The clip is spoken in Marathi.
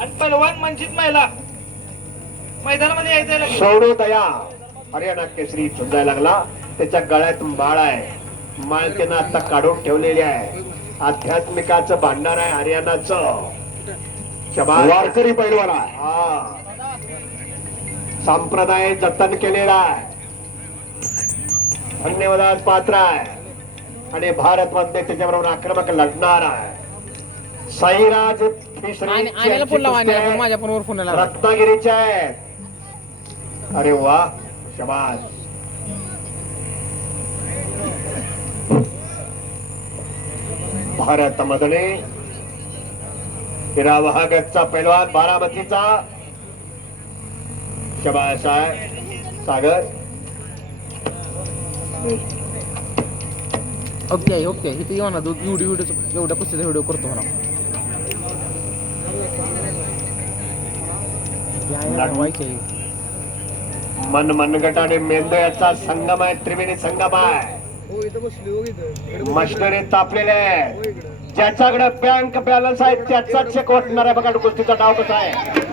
आणि पलवान मनजित महिला मैदानामध्ये यायचं. सौरव दया हरियाणा केसरी झुंजायला लागला. त्याच्या गळ्यात माळ आहे. माळ त्यानं आता काढून ठेवलेली आहे. आध्यात्मिकाचं भांडार आहे हरियाणाचं. वारकरी पैलवान आहे. हा संप्रदाय जतन केलेला आहे. धन्यवाद पात्र आहे आणि भारत मध्ये त्याच्याबरोबर आक्रमक लढणार आहे. साईराज रत्नागिरीचे आहेत. अरे वा शबास. भारत मधले हिरावागतचा पैलवान बारामतीचा शबास आहे सागर. ओके ओके इथे येऊ ना एवढ्या कुस्तीचा व्हिडिओ करतो म्हणा. मन मनगट आणि मेंदू याचा संगम आहे. त्रिवेणी संगम आहे. मशनरी तापलेले आहे. ज्याच्याकडे बँक बॅलन्स आहे त्याचा चेक वाटणार आहे. बघा कुस्तीचा डाव कसा आहे.